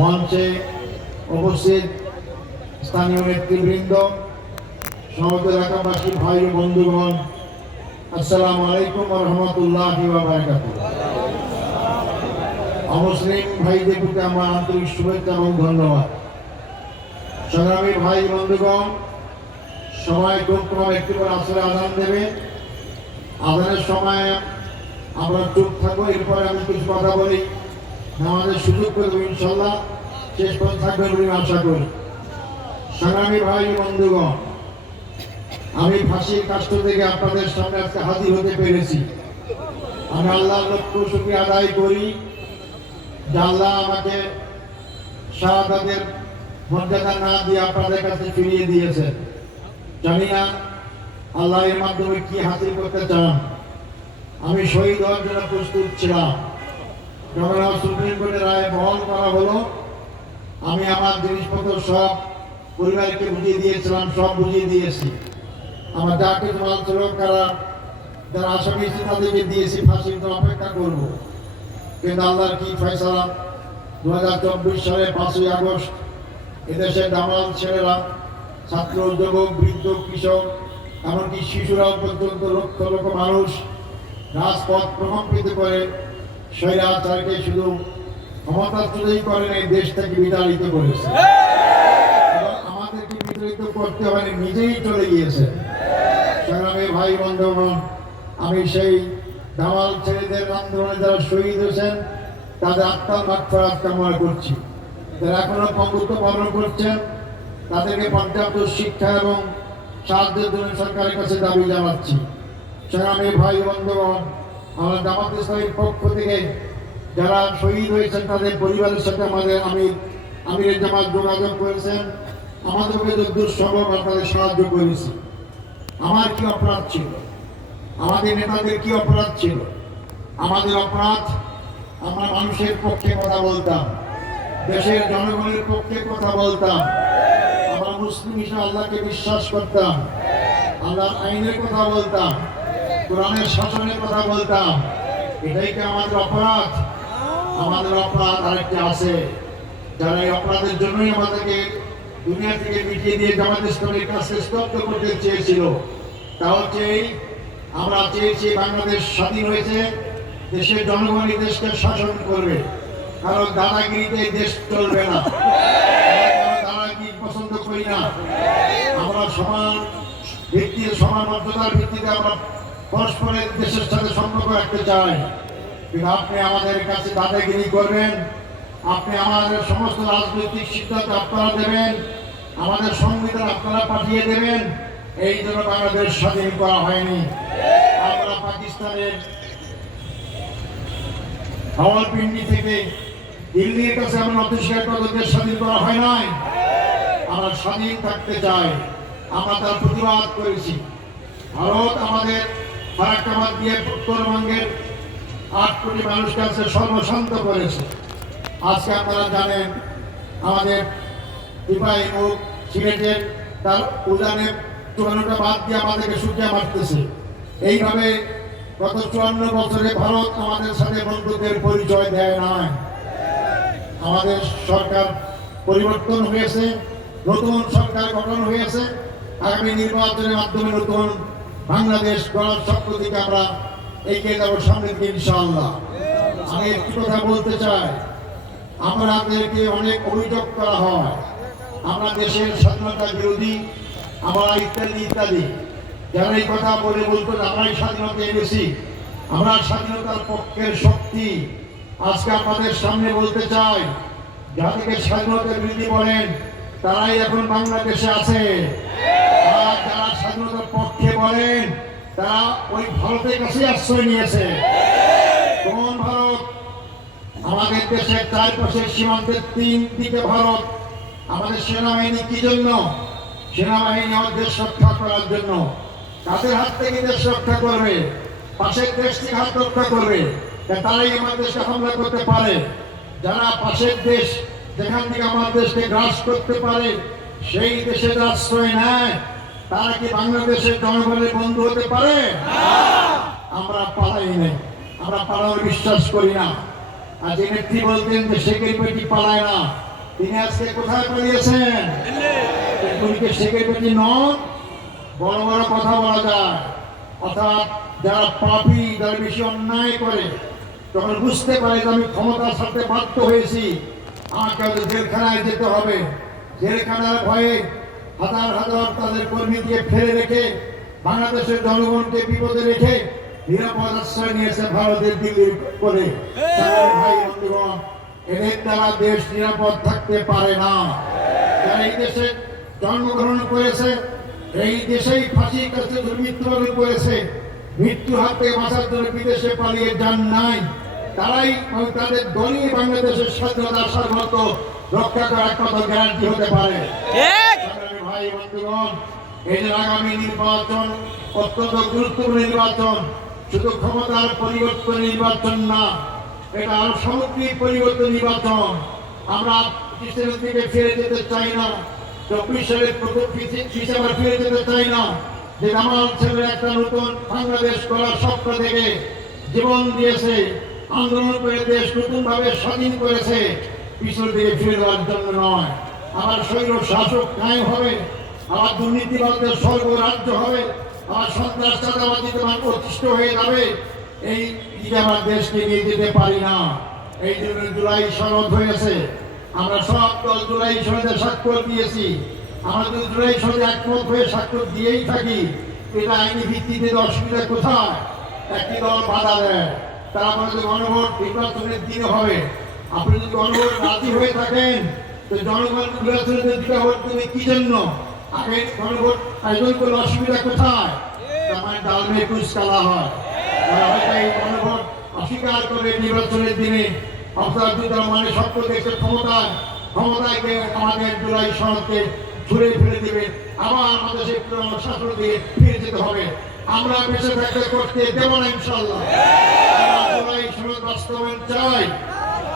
মঞ্চে উপস্থিত স্থানীয় নেতৃবৃন্দ, সমস্ত এলাকাবাসী ভাই ও বন্ধুগণ, আসসালামু আলাইকুম ওয়া রাহমাতুল্লাহি ওয়া বারাকাতুহু। অমুসলিম ভাইদের প্রতি আমার আন্তরিক শুভেচ্ছা এবং ধন্যবাদ। সংগ্রামী ভাই বন্ধুগণ, সময় খুব কম, একটু করে আসলে আজান দেবে। আজানের সময় আমরা চুপ থাকবো, এরপরে আমি কিছু কথা বলি, আমাদের সুযোগ করবো ইনশাল্লাহ, শেষ পর্যন্ত থাকবে বলে আশা করি। সংগ্রামী ভাই বন্ধুগণ, আমি ফাঁসির কাষ্ট থেকে আপনাদের সামনে আজকে হাজির হতে পেরেছি। আমি আল্লাহর লক্ষ শুকরিয়া আদায় করি যে আল্লাহ আমাকে শাহাদাতের মর্যাদা না দিয়ে আপনাদের কাছে ফিরিয়ে দিয়েছেন। জানি না আল্লাহ এর মাধ্যমে কি হাসিল করতে চান। আমি শহীদ হওয়ার জন্য প্রস্তুত ছিলাম। যখন আমার সুপ্রিম কোর্টের রায় বহাল করা হলো, আমি আমার জিনিসপত্র সব পরিবারকে বুঝিয়ে দিয়েছিলাম, সব বুঝিয়ে দিয়েছি। আমার যা কিছু মাল ছিল, যারা আসামি ছিল তাদেরকে দিয়েছি, ফাঁসির জন্য অপেক্ষা করবো। কিন্তু আল্লাহর কি ফয়সালা, 2024 সালে 5ই আগস্ট এদেশের দামাল ছেলেরা, ছাত্র, যুবক, বৃদ্ধ, কৃষক, এমনকি শিশুরাও পর্যন্ত লক্ষ লক্ষ মানুষ রাজপথ প্রকম্পিত করে স্বৈরাচারকে শুধু ক্ষমতাচ্যুতই করেন, এই দেশ থেকে বিতাড়িত করেছে। আমাদেরকে বিতাড়িত করতে হয়নি, নিজেই চলে গিয়েছে। সংগ্রামী ভাই বন্ধুগণ, আমি সেই দামাল ছেলেদের আন্দোলনে যারা শহীদ হয়েছেন তাদের আত্মার মাগফিরাত কামনা করছি। যারা এখনো পঙ্গুত্ব বরণ করছেন তাদেরকে পর্যাপ্ত শিক্ষা এবং সাহায্যের জন্য সরকারের কাছে দাবি জানাচ্ছি। সংগ্রামী ভাই বন্ধুগণ, আমরা জামাত ইসলামীর পক্ষ থেকে যারা শহীদ হয়েছেন তাদের পরিবারের সাথে আমিরের জামাত যোগাযোগ করেছেন, আমাদেরকে যতদূর সম্ভব তাদের সাহায্য করেছি। আমার কি অপরাধ ছিল? আমাদের নেতাদের কি অপরাধ ছিল? আমাদের অপরাধ, আমরা মানুষের পক্ষে কথা বলতাম, দেশের জনগণের পক্ষে কথা বলতাম, আমরা মুসলিম হিসেবে আল্লাহকে বিশ্বাস করতাম, আল্লাহর আইনের কথা বলতাম, কোরআনের শাসনের কথা বলতাম। এটাই কি আমাদের অপরাধ? আমাদের অপরাধ আরেকটি আছে। যারা এই অপরাধের জন্যই আমাদেরকে দুনিয়া থেকে মিটিয়ে দিয়ে জামাত ইসলামের কাছে স্তব্ধ করতে চেয়েছিল, তা হচ্ছে আমরা চেয়েছি বাংলাদেশ স্বাধীন হয়েছে, দেশের জনগণই দেশকে শাসন করবে, কারণ দাদাগিরিতে দেশ চলবে না। দাদাগিরি পছন্দ করি না। আমরা সমান ভিত্তিতে, সমান মর্যাদার ভিত্তিতে আমরা পরস্পরের দেশের সাথে সম্পর্ক রাখতে চাই। কিন্তু আপনি আমাদের কাছে দাদাগিরি করবেন, আপনি আমাদের সমস্ত রাজনৈতিক সিদ্ধান্ত আপনারা দেবেন, আমাদের সংবিধান আপনারা পাঠিয়ে দেবেন। এই জন্য বাংলাদেশ স্বাধীন করা হয়নি। আমরা পাকিস্তানের রাওয়ালপিন্ডি থেকে দিল্লির কাছে আমরা অতিষ্কার করে দেশ স্বাধীন করা হয় নাই। আমরা স্বাধীন থাকতে চাই, আমরা তার প্রতিবাদ করেছি। ভারত আমাদের ফারাক্কাবাদ দিয়ে উত্তরবঙ্গের 8 কোটি মানুষকে আজকে সর্বশান্ত করেছে। আজকে আপনারা জানেন আমাদের সিপাহী মুখ সিলেটের তার উজানে 54টা বাদ দিয়ে আমাদেরকে সূর্যা মারতেছে। এইভাবে গত 54 বছরে ভারত আমাদের সাথে বন্ধুত্বের পরিচয় দেয় নাই। আমাদের সরকার পরিবর্তন হয়েছে, নতুন সরকার গঠন হয়েছে। আগামী নির্বাচনের মাধ্যমে নতুন বাংলাদেশ গড়ার স্বপ্ন দিকে আমরা এগিয়ে যাবো সামনের দিকে ইনশাআল্লাহ। আমি একটি কথা বলতে চাই, আমাদেরকে অনেক অভিযোগ করা হয় আমরা দেশের স্বাধীনতা বিরোধী, আমরা ইত্যাদি ইত্যাদি। যারা এই কথা বলে বলতো আমরাই স্বাধীনতা এনেছি, আমরা স্বাধীনতার পক্ষের শক্তি, আজকে আপনাদের সামনে বলতে চাই, যাদেরকে স্বাধীনতা বিরোধী বলেন তারাই এখন বাংলাদেশে আছে। আর যারা স্বাধীনতার পক্ষে বলেন তারা ওই ভারতের কাছে আশ্রয় নিয়েছে। কোন ভারত? আমাদের দেশের চারপাশের সীমান্তের 3 দিকে ভারত। আমাদের সেনাবাহিনী কি জন্য? সেনাবাহিনী আমাদের দেশ রক্ষা করার জন্য। কাদের হাত থেকে দেশ রক্ষা করবে? পাশের দেশ থেকে হাত রক্ষা করবে। তারাই আমাদের দেশকে হামলা করতে পারে। যারা পাশের দেশ যেখান থেকে আমার দেশকে গ্রাস করতে পারে সেই দেশের আশ্রয় নেয়, তারা কি বাংলাদেশের জনগণের বন্ধু হতে পারে? আমরা পালাই নাই, আমরা পালানোর বিশ্বাস করি না। আর যে নেত্রী বলতেন যে শেখের বেটি পালায় না, তিনি আজকে কোথায় পালিয়েছেন? উনিকে সেক্রেটারি নন, বড় বড় কথা বলা যায়। অর্থাৎ যারা পাপী, যারা বেশি অন্যায় করে, তখন বুঝতে পারে যে আমি ক্ষমতার সাথে বাধ্য হয়েছি, আমাকে হয়তো জেলখানায় যেতে হবে। জেলখানার ভয়ে হাজার হাজার তাদের কর্মী দিয়ে ফেলে রেখে বাংলাদেশের জনগণকে বিপদে রেখে নিরাপদ আশ্রয় নিয়েছে ভারতের দিল্লির করে। ভাই বন্ধুগণ, এদের দ্বারা দেশ নিরাপদ থাকতে পারে না। যারা এই দেশে জন্মগ্রহণ করেছে, এই দেশেই ফাঁসির কাছে মৃত্যুবরণ করেছে, মৃত্যু হাত থেকে বাঁচার জন্য বিদেশে পালিয়ে যান নাই, তারাই তাদের দলই বাংলাদেশের স্বাধীনতা সার্বভৌমত্ব রক্ষা করার কত গ্যারান্টি হতে পারে। ভাই বন্ধুগণ, এই যে আগামী নির্বাচন অত্যন্ত গুরুত্বপূর্ণ নির্বাচন, শুধু ক্ষমতার পরিবর্তন নির্বাচন না, এটা আরো সামগ্রিক পরিবর্তন নির্বাচন। আমরা কৃষ্ণের দিকে ফিরে যেতে চাই না, 24 সালের হিসাবে ফিরে যেতে চাই না, যে আমার ছেলে একটা নতুন বাংলাদেশ করার স্বপ্ন থেকে জীবন দিয়েছে, আন্দোলন করে দেশ নতুন ভাবে স্বাধীন করেছে, পিছনের দিকে ফিরে দেওয়ার জন্য নয়। আবার স্বৈর শাসক কায়েম হবে, আবার দুর্নীতিবাদদের স্বর্গরাজ্য হবে, আবার সন্ত্রাস চাঁদাবাদী তোমার প্রতিষ্ঠিত হয়ে যাবে, এই দিকে আমার দেশকে নিয়ে যেতে পারি না। এই জন্য জুলাই সনদ হয়েছে, আমরা সব দল জুলাই সনদে স্বাক্ষর দিয়েছি। আমরা যদি জুলাই সনদে একমত হয়ে স্বাক্ষর দিয়েই থাকি, এটা আইনি ভিত্তিতে অসুবিধা কোথায়? একটি দল বাধা দেয়, তারপরে যদি গণভোট নির্বাচনের দিনে হবে, আপনি যদি গণভোট রাজি হয়ে থাকেন, তো জনগণ নির্বাচনের দিতে হবে তুমি কি জন্য আগে গণভোট আয়োজন করলে অসুবিধা কোথায়? আমার ডালমে কুচকালা হয়, হয়তো এই গণভোট অস্বীকার করে নির্বাচনের দিনে অর্থাৎ মানে সত্য দেশের ক্ষমতায় আমাদের জুলাই সনদকে ছুড়ে ফেলে দেবে, আবার আমাদের সেই পুরনো শাসন দিয়ে ফিরে যেতে হবে। আমরা বেঁচে থাকতে করতে দেবো না ইনশাল্লাহ। জুলাই সনদ বাস্তবায়ন চাই।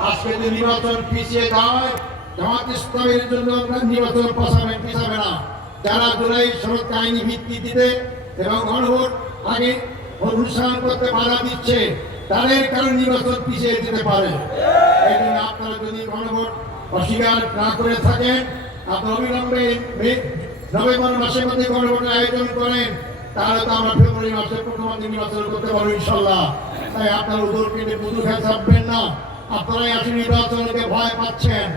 আজকে যে নির্বাচন পিছিয়ে যায়, জামাত ইসলামের জন্য নির্বাচন পিছাবে না। যারা জুলাই সনদ আইনি ভিত্তি দিতে এবং গণভোট আগে অনুষ্ঠান করতে বাধা দিচ্ছে, তাদের কারণে নির্বাচন পিছিয়ে যেতে পারে। এই জন্য আপনারা যদি গণভোট অস্বীকার না করে থাকেন, আপনারা অবিলম্বে নভেম্বর মাসের মধ্যে গণভোটের আয়োজন করেন, তাহলে তো আমরা ফেব্রুয়ারি মাসে প্রথমার্ধে নির্বাচন করতে পারবো ইনশাল্লাহ। তাই আপনারা উদর কেটে বুধু খেয়ে থাকবেন না। আপনারাই আসলে নির্বাচনকে ভয় পাচ্ছেন,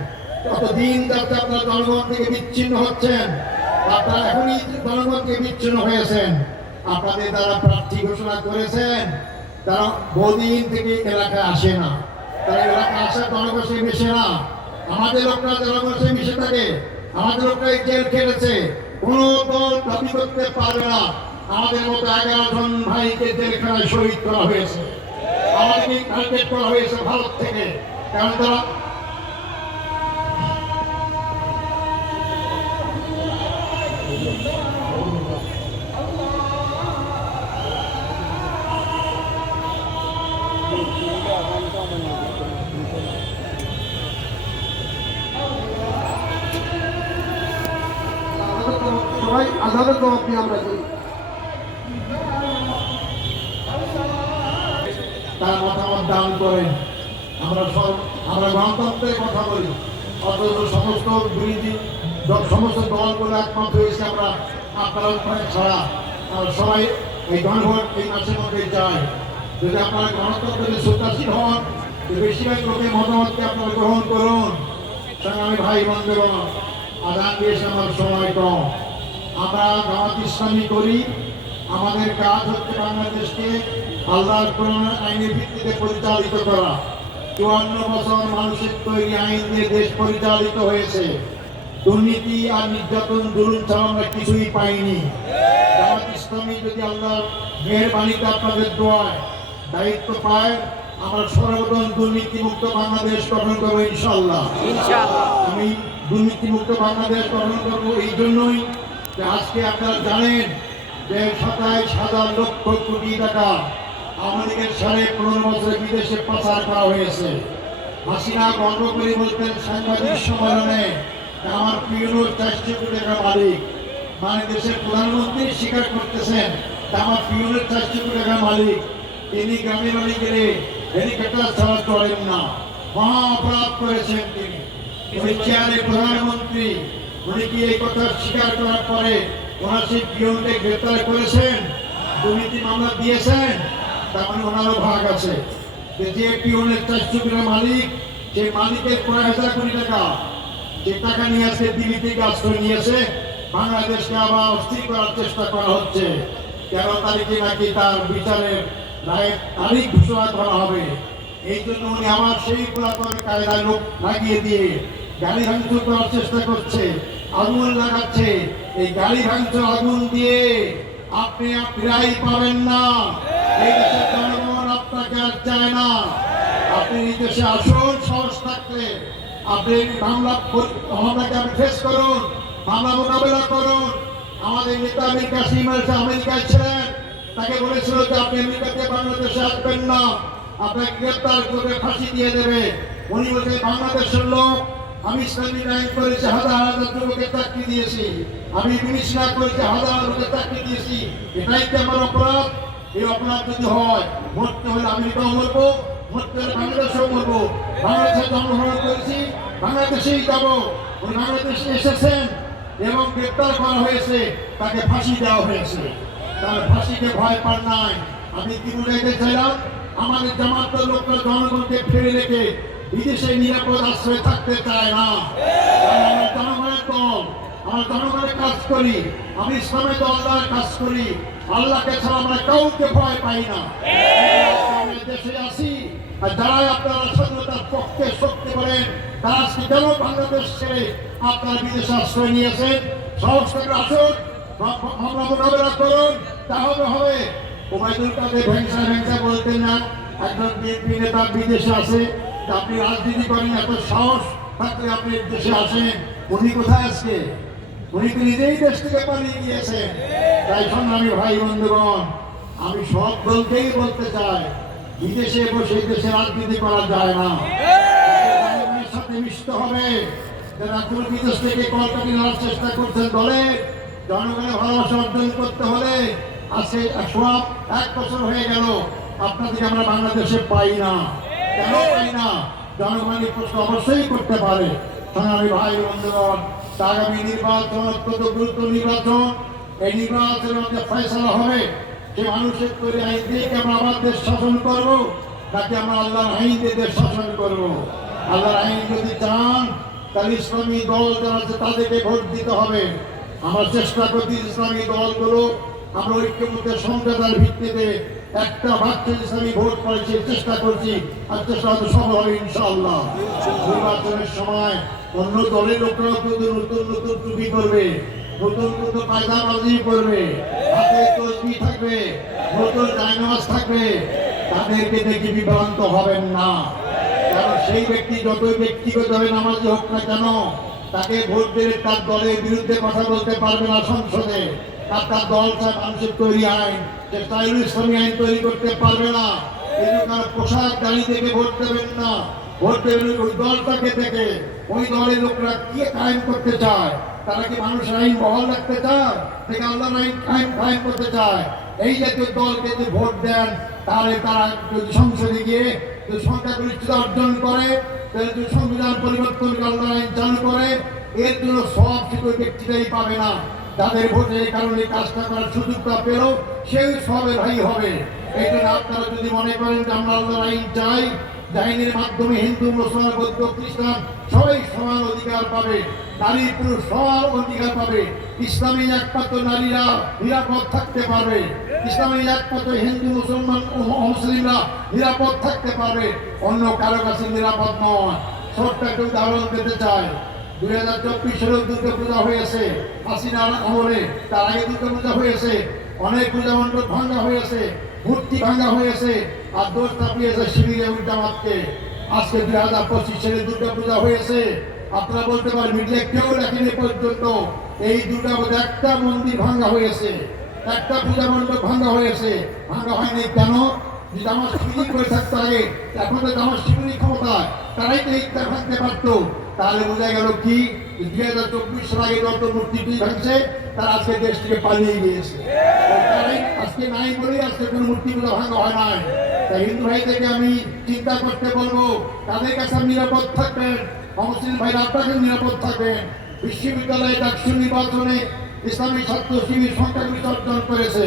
যতদিন যাতে আপনারা জনগণ থেকে বিচ্ছিন্ন হচ্ছেন, আপনারা এখনই জনগণ থেকে বিচ্ছিন্ন হয়েছেন। আপনাদের দ্বারা প্রার্থী ঘোষণা করেছেন, তারা বহুদিন থেকে এলাকায় আসে না, তারা এলাকায় আসা জনগণ সে মিশে না। আমাদের লোকরা জনগণ সে মিশে থাকে, আমাদের লোকরা জেল খেলেছে, কোন দল দাবি করতে পারবে না আমাদের মতো 11 জন ভাইকে জেলখানায় শহীদ করা হয়েছে, আমাদেরকে টার্গেট করা হয়েছে ভারত থেকে। কারণ তারা সবাই আজাদের জবাব দিয়ে আমরা করি। তারা মতামত দান করেন, আমরা গণতন্ত্রের কথা বলি, অথচ সমস্ত বিরোধী সমস্ত দলগুলো একমত হয়েছে আমরা আপনারা ছাড়া সবাই এই গণভোট এই মাসের মধ্যে চাই। যদি আপনারা গণতন্ত্রের শ্রদ্ধাশীল হন, বেশিরভাগ লোকের মতামতকে আপনারা গ্রহণ করুন। আমি ভাই বন্ধুগণ, আদান দিয়েছে আমার সময় কম, আমরা জামাত ইসলামী করি, আমাদের কাজ হচ্ছে বাংলাদেশকে আল্লাহর কোরআনের আইনের ভিত্তিতে পরিচালিত করা। 54 বছর মানুষের তৈরি আইন দিয়ে দেশ পরিচালিত হয়েছে, দুর্নীতি আর নির্যাতন জুলুম ছাড়া আমরা কিছুই পাইনি। জামাত ইসলামী যদি আল্লাহর মেহেরবানিতে আপনাদের দোয়ায় দায়িত্ব পায়, আমরা সর্বপ্রথম দুর্নীতিমুক্ত বাংলাদেশ গঠন করবো ইনশাল্লাহ। আমি দুর্নীতিমুক্ত বাংলাদেশ গঠন করবো এই জন্যই যে আজকে আপনারা জানেন যে 27,000 লক্ষ কোটি টাকা আমাদের 15.5 বছরে বিদেশে পাচার করা হয়েছে। হাসিনা গর্ব করে বলতেন সাংবাদিক সম্মেলনে, আমার পিওর 400 কোটি টাকার মালিক, মানে দেশের প্রধানমন্ত্রী স্বীকার করতেছেন আমার পিওর 400 কোটি টাকার মালিক। তিনি গ্রামে বাড়ি গেলে হেলিকপ্টার ছাড়া চলেন না, মহা অপরাধ করেছেন তিনি। উনি চেয়ারে প্রধানমন্ত্রী, উনি কি এই কথা স্বীকার করার পরে ওনার সেই পিয়নকে গ্রেপ্তার করেছেন, দুর্নীতি মামলা দিয়েছেন? তার মানে ওনারও ভাগ আছে। যে পিয়নের 400 কোটি মালিক, সেই মালিকের 1000 কোটি টাকা, যে টাকা নিয়ে আসে দিল্লি থেকে আশ্রয় নিয়েছে, বাংলাদেশকে আবার অস্থির করার চেষ্টা করা হচ্ছে। 13 তারিখে নাকি তার বিচারের রায়ের তারিখ ঘোষণা করা হবে। এই জন্য উনি আমার সেই পুরাতন কায়দায় লোক লাগিয়ে দিয়ে গাড়ি ভাঙচুর করার চেষ্টা করছে, আগুন লাগাচ্ছে। এই গাড়ি ভাঙচুর আগুন দিয়ে আপনি আর ফিরাই পাবেন না। এই দেশের জনগণ আপনাকে আর চায় না। আপনি এই দেশে আসুন, সাহস থাকলে আপনি মামলাকে আপনি ফেস করুন, মামলা মোকাবেলা করুন। আমাদের নেতা আমির কাসিম আমেরিকায় ছিলেন, তাকে বলেছিল যে আপনি আমেরিকাতে বাংলাদেশে আসবেন না, আপনাকে গ্রেপ্তার করে ফাঁসি দিয়ে দেবে। উনি বলছে বাংলাদেশের লোক, আমি ইসলামী আইন করেছি, হাজার হাজার যুবকের চাকরি দিয়েছি, আমি মিনিস্টার করেছি, হাজার হাজার লোকের চাকরি দিয়েছি, এটাই কি আমার অপরাধ? এই অপরাধ যদি হয়, মরতে হলে আমেরিকাও মরবো, মরতে হলে বাংলাদেশেও মরবো। বাংলাদেশে জন্মগ্রহণ করেছি, বাংলাদেশেই যাবো। উনি বাংলাদেশে এসেছেন এবং গ্রেপ্তার করা হয়েছে, তাকে ফাঁসি দেওয়া হয়েছে। তার ফাঁসিকে ভয় পান নাই। আমি কি বুঝাইতে চাইলাম? আমাদের জামাতের লোকরা জনগণকে ফেলে রেখে বিদেশে নিরাপদ আশ্রয় থাকতে চায় না। আমরা জনগণের দল, আমরা জনগণের কাজ করি, আমি ইসলামের দলদার কাজ করি। আল্লাহকে ছাড়া আমরা কাউকে ভয় পাই না। আমরা দেশে আসি, আর যারা আপনারা স্বাধীনতার পক্ষে শক্তি বলেন, তারা আজকে কেন বাংলাদেশ ছেড়ে আপনারা বিদেশে আশ্রয় নিয়েছেন? সাহস থাকলে আসুন, আমরা মোকাবেলা করুন, তাহলে হবে। ওবায়দুল কাদের ভেংসা বলতেন না, একজন বিএনপি নেতা বিদেশে আসে, আপনি রাজনীতি করেন, এত সাহস থাকলে আপনি দেশে আসেন। উনি কোথায় আজকে? উনি তো নিজেই দেশ থেকে পালিয়ে গিয়েছেন। তাই সংগ্রামী ভাই বন্ধুগণ, আমি সব দলকেই বলতে চাই, বিদেশে বসে দেশে রাজনীতি করা যায় না। জনগণের সাথে মিশতে হবে। যারা কোনো বিদেশ থেকে কলকাতি নেওয়ার চেষ্টা করছেন দলে, জনগণের ভালোবাসা অর্জন করতে হলে আজকে 1 বছর হয়ে গেল আপনাদেরকে আমরা বাংলাদেশে পাই না। কেন পাই না? জনগণের প্রশ্ন অবশ্যই করতে পারে। সংগ্রামী ভাই বন্ধুগণ, আগামী নির্বাচন অত্যন্ত গুরুত্ব নির্বাচন। এই নির্বাচনের মধ্যে ফয়সালা হবে যে মানুষের তৈরি আইন দিয়ে আমরা আমার দেশ শাসন করবো, নাকি আমরা আল্লাহর আইন দিয়ে দেশ শাসন করবো। আল্লাহর আইন যদি চান, তাহলে ইসলামী দল যারা আছে তাদেরকে ভোট দিতে হবে। আমরা চেষ্টা করছি ইসলামী দলগুলো আমরা ঐক্যমত্যের সংখ্যার ভিত্তিতে একটা ভাগ্যে ইসলামী ভোট করেছি, চেষ্টা করছি, আর চেষ্টা হয়তো সফল হবে ইনশাআল্লাহ। নির্বাচনের সময় অন্য দলের লোকরা নতুন নতুন টুপি করবে, নতুন নতুন পায়জামাজি করবে, হাতে তসবি থাকবে, নতুন জায়নামাজ থাকবে, তাদেরকে দেখে বিভ্রান্ত হবেন না। কারণ সেই ব্যক্তি যতই ব্যক্তিগতভাবে নামাজি হোক না কেন, তাকে ভোট দিলে তার দলের বিরুদ্ধে কথা বলতে পারবে না সংসদে। তার দল মানুষের তৈরি আইন, যে তাইরুল ইসলামী আইন তৈরি করতে পারবে না। এই জন্য তার পোশাক দাঁড়ি থেকে ভোট দেবেন না, ভোট দেবেন ওই দলটাকে থেকে। ওই দলের লোকরা কি কায়েম করতে চায়? তারা কি মানুষের আইন বহাল রাখতে চায়, থেকে আল্লাহর আইন কায়েম করতে চায়? এই জাতীয় দলকে যদি ভোট দেন, তাহলে তারা যদি সংসদে গিয়ে যদি সংখ্যাগরিষ্ঠতা অর্জন করে, তাহলে যদি সংবিধান পরিবর্তন করে আল্লাহর আইন চালু করে, এর জন্য সব কিছু ব্যক্তিটাই পাবে না। যাদের ভোটে এই কারণে কাজটা করার সুযোগটা পেল, সেই সবে ভাই হবে। এই জন্য আপনারা যদি মনে করেন যে আমরা আল্লাহর আইন চাই, আইনের মাধ্যমে হিন্দু, মুসলমান, বৌদ্ধ, খ্রিস্টান সবাই সমান অধিকার পাবে, নারী পুরুষ সমান অধিকার পাবে, ইসলামী একমাত্র নারীরা নিরাপদ থাকতে পারবে, ইসলামী একমাত্র হিন্দু, মুসলমান ও মুসলিমরা নিরাপদ থাকতে পারবে, অন্য কারো কাছে নিরাপদ নয়। ছোট্ট একটা উদাহরণ দিতে চাই। 2024 সালেও দুর্গা পূজা হয়েছে, হাসিনার আমলে। তার আগে দুর্গা পূজা হয়েছে, অনেক পূজা মণ্ডপ ভাঙা হয়েছে, মূর্তি ভাঙা হয়েছে, আর দোষ চাপিয়েছে শিবির এবং জামাতকে। আজকে 2025 সালে দুর্গা পূজা হয়েছে, আপনারা বলতে পারেন মিডিয়া কেউ দেখেনি পর্যন্ত এই দুর্গা পূজা একটা মন্দির ভাঙা হয়েছে, একটা পূজা মণ্ডপ ভাঙা হয়েছে। ভাঙা হয়নি কেন? যে জামাত শিবির করে থাকতে আগে, এখন তো জামাত শিবিরই ক্ষমতায়, তারাই তো এইটা ভাঙতে পারতো। তাহলে বোঝা গেল কি, 2024 সাল আগে যত মূর্তি ভাঙছে, তারা আজকে দেশ থেকে পালিয়ে গিয়েছে। তারাই আজকে নাই বলেই আজকে কোনো মূর্তি পূজা ভাঙা হয় নাই। তাই হিন্দু ভাইদেরকে আমি চিন্তা করতে বলবো, তাদের কাছে নিরাপদ থাকবেন, অমুসলিম ভাইরা আপনাকে নিরাপদ থাকবেন। বিশ্ববিদ্যালয়ে ডাকসু নির্বাচনে ইসলামী ছাত্র শিবির সংখ্যাগরিষ্ঠ অর্জন করেছে।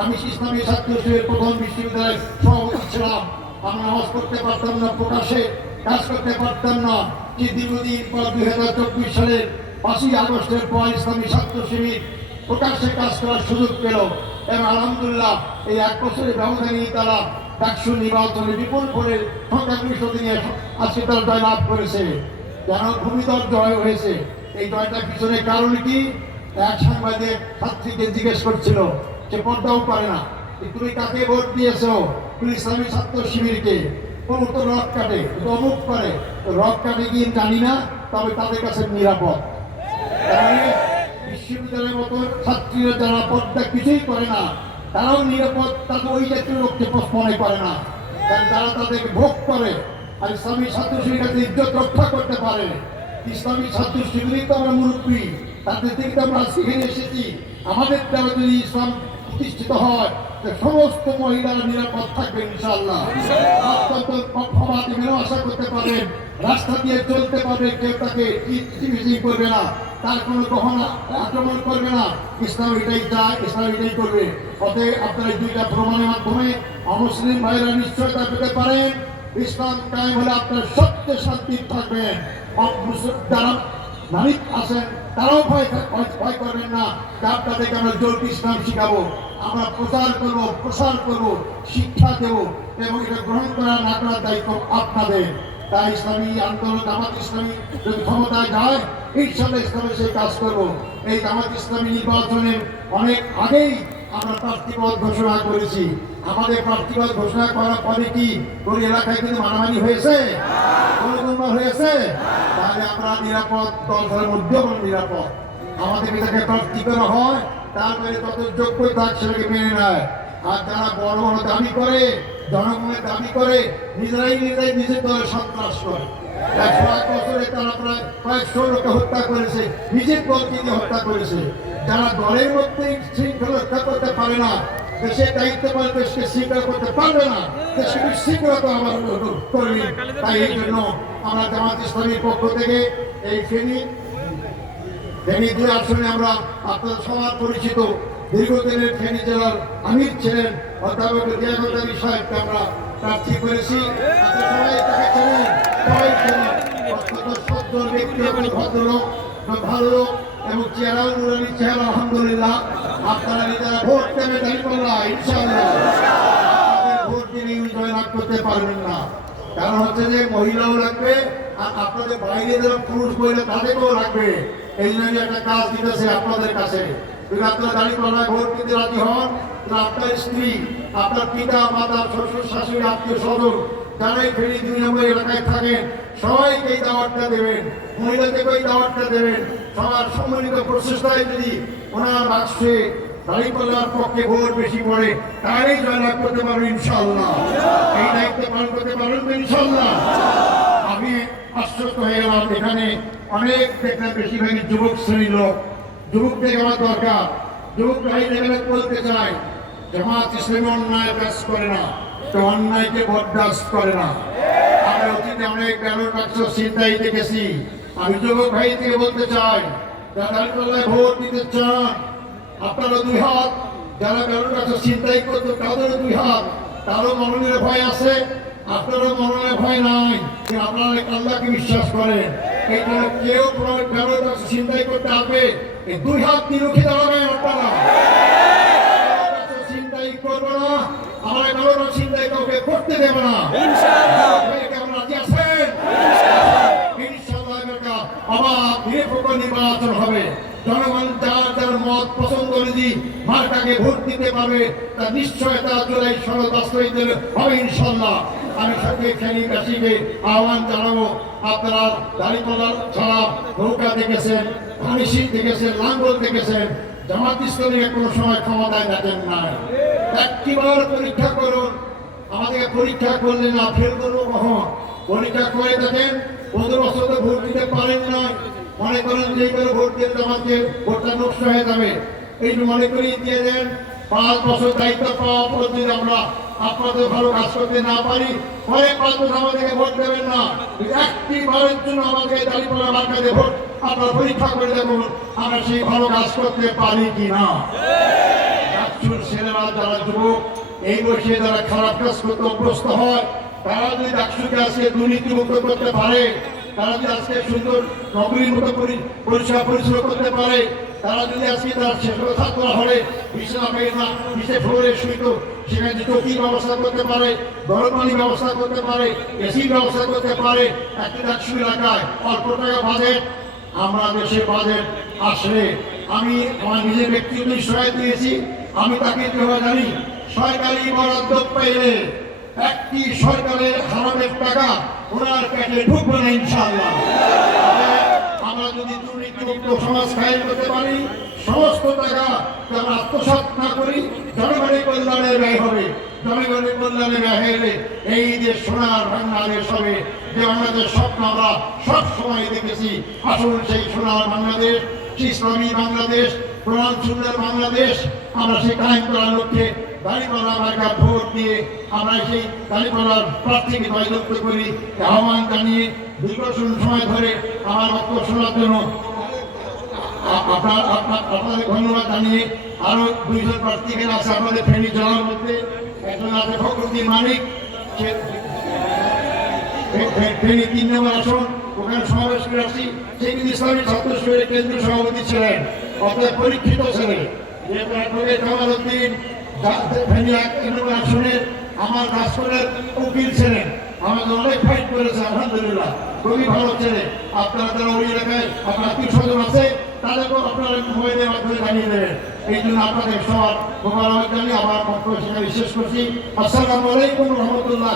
আমি ইসলামী ছাত্র শিবিরের প্রথম বিশ্ববিদ্যালয়ের সভাপতি ছিলাম। আমরা নামাজ পড়তে পারতাম না, প্রকাশে কাজ করতে পারতাম না। যে দীর্ঘদিন পর 2024 সালের 5ই আগস্টের পর ইসলামী ছাত্র শিবির প্রকাশ্যে কাজ করার সুযোগ পেল এবং আলহামদুলিল্লাহ এই 1 বছরের ব্যবধানেই তারা ডাকসু নির্বাচনে বিপুল ভোটের সংখ্যাগরিষ্ঠ নিয়ে আজকে তারা জয়লাভ করেছে। যেন ভূমিদর জয় হয়েছে। এই জয়টার পিছনে কারণ কি? এক সাংবাদিক ছাত্রীকে জিজ্ঞেস করছিল, সে পর্দাও করে না, যে তুমি কাকে ভোট দিয়েছো? তুমি ইসলামী ছাত্র শিবিরকে। কোনো তো রক কাটে, তো অমুক করে, রক কাটে কি জানি না, তবে তাদের কাছে নিরাপদ। তাহলে বিশ্ববিদ্যালয়ের মতো ছাত্রীরা যারা পর্দা কিছুই করে না, তারাও নিরাপদ। তাদের ওই জাতীয় লোককে মনে করে না, কারণ তারা তাদেরকে ভোগ করে। আর ইসলামী ছাত্র শিবির কাছে ইজ্জত রক্ষা করতে পারে। ইসলামী ছাত্র শিবিরই তো আমরা মুরব্বী, তাদের থেকে তো আমরা শিখে এসেছি। আমাদের দ্বারা যদি ইসলাম প্রতিষ্ঠিত হয়, সমস্ত মহিলারা নিরাপদ থাকবে ইনশাআল্লাহ। অত্যন্ত পক্ষপাতী মেলামেশা করতে পারবেন, রাস্তা দিয়ে চলতে পারবে, কেউ তাকে চিমিচিমি করবে না, তার কোনো গহনা আক্রমণ করবে না। ইসলাম এটাই চায়, ইসলাম এটাই করবে। অতএব আপনারা এই দুইটা প্রমাণের মাধ্যমে অমুসলিম ভাইরা নিশ্চয়তা পেতে পারেন ইসলাম কায়েম হলে আপনার সবচেয়ে শান্তি থাকবেন। যারা নারী আছেন তারাও ভয় করবেন না। তাদেরকে আমরা জোর ইসলাম শিখাবো, আমরা প্রসার করবো, শিক্ষা দেব এবং এটা গ্রহণ করা না করার দায়িত্ব আপনাদের। তাই ইসলামী আন্দোলন জামাত ইসলামী যদি ক্ষমতায় যায়, ইনশাআল্লাহ ইসলামে সেই কাজ করবো। এই জামাত ইসলামী নির্বাচনের অনেক আগেই আমরা প্রার্থীপদ ঘোষণা করেছি। আমাদের প্রার্থীপদ ঘোষণা করার পরে কি কোন এলাকায় কিন্তু মারামারি হয়েছে, গোলমাল হয়েছে? তাহলে আমরা নিরাপদ, দলের মধ্যেও নিরাপদ। আমাদের এটাকে প্রার্থী করা হয়, তারপরে তত যোগ্য তার সেটাকে মেনে নেয়। আর যারা বড় বড় দাবি করে, জনগণের দাবি করে, নিজেরাই নিজের দলের সন্ত্রাস করে। 101 বছরে তারা প্রায় কয়েকশো লোককে হত্যা করেছে, নিজের দলকে হত্যা করেছে। যারা দলের মধ্যে শৃঙ্খলা রক্ষা করতে পারে না, দেশের দায়িত্ব পালন দেশকে শৃঙ্খলা করতে পারবে না, দেশকে বিশৃঙ্খলতা আবার করবে। তাই এই জন্য আমরা জামাত ইসলামীর পক্ষ থেকে এই ফেনী 2 আসনে আমরা আপনার সবার পরিচিত দীর্ঘদিনের ফেনী জেলার আমির ছিলেন অধ্যাপক জিয়াউদ্দিন সাহেবকে আমরা প্রার্থী করেছি। আপনারা সবাই তাকে চেনেন, সবাই চেনেন। অত্যন্ত সজ্জন ব্যক্তি এবং ভদ্রলোক, ভালো লোক এবং চেহারাও নুরানি চেহারা। আলহামদুলিল্লাহ আপনারা নিজেরা ভোট দেবে দাঁড়িয়ে ইনশাআল্লাহ ভোট দিয়ে জয়লাভ করতে পারবেন না। কারণ হচ্ছে যে মহিলাও লাগবে, আর আপনাদের বাইরে যারা পুরুষ মহিলা তাদেরকেও লাগবে। এই জন্য একটা কাজ দিতেছে আপনাদের কাছে। যদি আপনারা দাঁড়িয়ে ভোট দিতে রাজি হন, আপনার স্ত্রী, আপনার পিতা মাতা, শ্বশুর শাশুড়ি, আত্মীয় স্বজন যারাই ফেরি 2 নম্বর এলাকায় থাকেন, সবাইকে এই দাওয়াতটা দেবেন, মহিলাদেরকে ওই দাওয়াতটা দেবেন। সবার সম্মিলিত প্রচেষ্টায় যদি ওনার বাক্সে দাঁড়িপাল্লার পক্ষে ভোট বেশি পড়ে, তারাই জয়লাভ করতে পারবে ইনশাআল্লাহ। এই দায়িত্ব পালন করতে পারবেন ইনশাআল্লাহ। আমি আশ্বস্ত হয়ে গেলাম। এখানে অনেক দেখলাম বেশিরভাগই যুবক শ্রেণীর লোক, যুবকদের আমার দরকার। যুবক ভাই এখানে বলতে চাই, জামাত ইসলামী অন্যায় কাজ করে না, তো অন্যায়কে বরদাস্ত করে না। আমি অতীতে অনেক ব্যালট বাক্স ছিনতাই দেখেছি। আমি যুবক ভাই থেকে বলতে চাই, যারা দাঁড়িপাল্লায় ভোট দিতে চান, আপনারা 2 হাত। যারা ব্যালট বাক্স ছিনতাই করতে তাদেরও 2 হাত। তারও মরণের ভয় আছে, আপনারও মরণের ভয় নাই। আপনারা আল্লাহকে বিশ্বাস করেন। এই জন্য কেউ ব্যালট বাক্স ছিনতাই করতে আসবে, এই 2 হাত দিয়ে রুখে দাঁড়াবেন। আপনারা ছিনতাই করবো না, আমার ব্যালট বাক্স ছিনতাই কাউকে করতে দেবো না ইনশাআল্লাহ। কেমন রাজি আছেন? ইনশাআল্লাহ আবার নিরপেক্ষ নির্বাচন হবে। জনগণ যার মত পছন্দ অনুযায়ী মার্কাকে ভোট দিতে পারবে, তার নিশ্চয়তা জুলাই সনদ বাস্তবায়িত হবে ইনশাআল্লাহ। আমি সঙ্গে ফেনীবাসীকে আহ্বান জানাবো, আপনারা দাঁড়িপাল্লা ছাড়া নৌকা দেখেছেন, হানিশির দেখেছেন, লাঙ্গল দেখেছেন, জামাত ইসলামীকে কোনো সময় ক্ষমতায় দেখেন নাই। একটিবার পরীক্ষা করুন। আমাদেরকে পরীক্ষা করলে না ফেল করবো কখন? পরীক্ষা করে দেখেন। 15 বছর তো ভোট দিতে পারেন না, মনে করেন যে করে ভোট দিয়ে আমাকে ভোটটা নষ্ট হয়ে যাবে, এই মনে করিয়ে দিয়ে দেন। 5 বছর দায়িত্ব পাওয়া পর যদি আমরা আপনাদের ভালো কাজ করতে না পারি, অনেক মানুষ আমাদেরকে ভোট দেবেন না। একটি বারের জন্য আমাদেরকে দাঁড়িপাল্লা মার্কাতে ভোট আপনারা পরীক্ষা করে দেখুন আমরা সেই ভালো কাজ করতে পারি কিনা। ডাকসুর ছেলেরা যারা যুবক এই বয়সে যারা খারাপ কাজ করতে অভ্যস্ত হয়, তারা যদি ডাকসুকে আজকে দুর্নীতিমুক্ত করতে পারে, তারা যদি আজকে সুন্দর নগরীর মতো পরিষ্কার পরিচ্ছন্ন করতে পারে, তারা যদি আজকে তার ছাত্র হলে বিছানা পায়না নিচে ফ্লোরে শুইত সেখানে যে চৌকির ব্যবস্থা করতে পারে, গরম পানির ব্যবস্থা করতে পারে, এসির ব্যবস্থা করতে পারে, একটি ডাকসু এলাকায় অল্প টাকা বাজেট, আমরা দেশের বাজেট আসলে আমি আমার নিজের ব্যক্তিগত সহায়তা দিয়েছি। আমি তাকে যেভাবে জানি সরকারি বরাদ্দ পেলে একটি সরকারের হারামের টাকা ওনার পেটে ঢুকবে না ইনশাআল্লাহ। আমরা যদি দুর্নীতিমুক্ত সমাজ কায়েম করতে পারি, সমস্ত টাকা আমরা আত্মসাৎ না করি, জনগণের কল্যাণে ব্যয় হবে। জনগণের কল্যাণে ব্যয় হলে এই যে সোনার বাংলাদেশ হবে, যে বাংলাদেশ স্বপ্ন আমরা সব সময় দেখেছি, আসলে সেই সোনার বাংলাদেশ, ইসলামী বাংলাদেশ, কোরআন সুন্দর বাংলাদেশ আমরা সেই কায়েম করার লক্ষ্যে দাঁড়িপাল্লা মার্কা ভোট দিয়ে আমরা সেই দাঁড়িপাল্লার প্রার্থীকে জয়যুক্ত করি আহ্বান জানিয়ে দীর্ঘ সময় ধরে আমার বক্তব্য শোনার জন্য আপনাদের ধন্যবাদ জানিয়ে আরো দুইজন প্রার্থীকে আছে আপনাদের ফেনী জেলার মধ্যে। একজন আছে ফখরুদ্দিন মানিক, ফেনী 3 নম্বর আসন, ওখানে সমাবেশ করে আসছি। সে কিন্তু ইসলামী ছাত্র শিবিরের কেন্দ্রীয় সভাপতি ছিলেন, অর্থাৎ পরীক্ষিত ছিলেন। কামালউদ্দিন ফেনী 1 নম্বর আসনের আমার রাষ্ট্রের উকিল ছিলেন, আমাদের অনেক ফাইট করেছে আলহামদুলিল্লাহ, খুবই ভালো ছেলে। আপনারা যারা ওই এলাকায় আপনার আত্মীয় স্বজন আছে তাদেরকেও আপনারা মোবাইলের মাধ্যমে জানিয়ে দেবেন। এই জন্য আপনাদের সবার মোবাইল জানিয়ে আমার বক্তব্য সেখানে শেষ করছি। আসসালামু আলাইকুম রহমতুল্লাহ।